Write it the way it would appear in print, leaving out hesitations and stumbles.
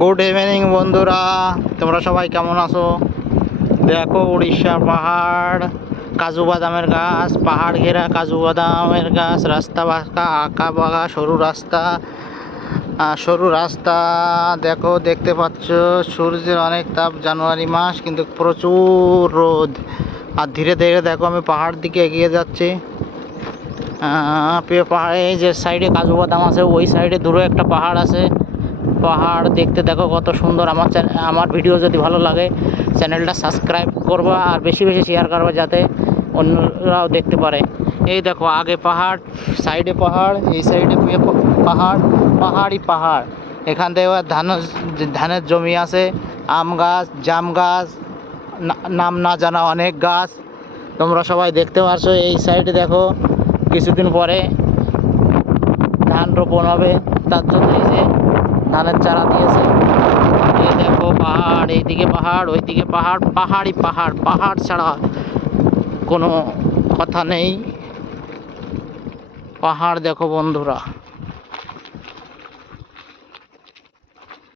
Good evening বন্ধুরা, তোমরা সবাই কেমন আছো? দেখো উড়িষ্যার পাহাড়, কাজু বাদামের গাছ, পাহাড় ঘেরা কাজু বাদামের গাছ, রাস্তা বাঁকা আঁকা বাঁকা সরু রাস্তা। দেখো, দেখতে পাচ্ছ সূর্যের অনেক তাপ, জানুয়ারি মাস কিন্তু প্রচুর রোদ। আর ধীরে ধীরে দেখো আমি পাহাড় দিকে এগিয়ে যাচ্ছি। পাহাড়ে এই যে সাইডে কাজু বাদাম আছে, ওই সাইডে দূরে একটা পাহাড় আছে। পাহাড় দেখতে দেখো কত সুন্দর। আমার ভিডিও যদি ভালো লাগে চ্যানেলটা সাবস্ক্রাইব করবা আর বেশি বেশি শেয়ার করবা যাতে অন্যরাও দেখতে পারে। এই দেখো আগে পাহাড়, সাইডে পাহাড়, এই সাইডে পাহাড়, পাহাড়ই পাহাড়। এখান থেকে ধানের জমি আছে, আম গাছ, জাম গাছ, নাম না জানা অনেক গাছ তোমরা সবাই দেখতে পারছো। এই সাইডে দেখো কিছুদিন পরে ধান রোপণ হবে, তার জন্য এই যে ধানের চারা দিয়েছে। এই দেখো পাহাড়, এইদিকে পাহাড়, ওইদিকে পাহাড়, পাহাড়ই পাহাড়। পাহাড় ছাড়া কোনো কথা নেই। পাহাড় দেখো বন্ধুরা।